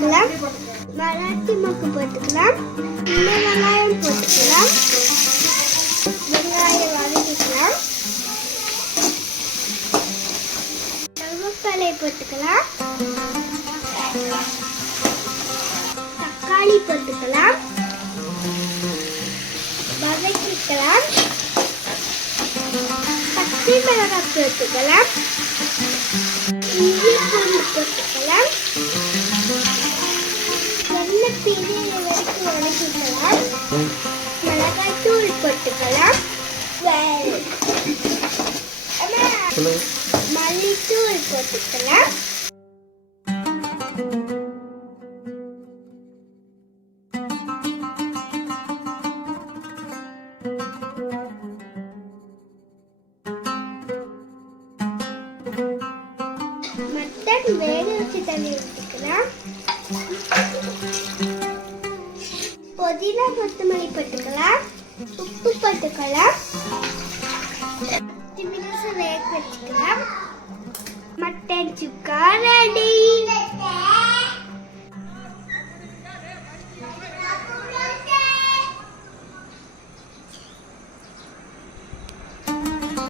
போட்டுக்கலாம். மராட்டி மொக்கு போட்டுக்கலாம். இன்னும் வெங்காயம் போட்டுக்கலாம். வெங்காயம் வதக்கிக்கலாம். கருவேப்பிலை போட்டுக்கலாம். தக்காளி போட்டுக்கலாம். வதக்கிக்கலாம். பச்சை மிளகாய் போட்டுக்கலாம். இஞ்சி பூண்டு போட்டுக்கலாம். எண்ணெய் பிரியிற வரைக்கும் வதக்கிக்கலாம். மிளகாய் தூள் போட்டுக்கலாம். மல்லித்தூள் போட்டுக்கலாம். மட்டன் வேக வச்சு தண்ணி ஊற்றிக்கலாம். புதினா கொத்தமல்லி போட்டுக்கலாம். உப்பு போட்டுக்கலாம். 10 நிமிஷம் வேக வச்சுக்கலாம். மட்டன் சுக்கா ரெடி.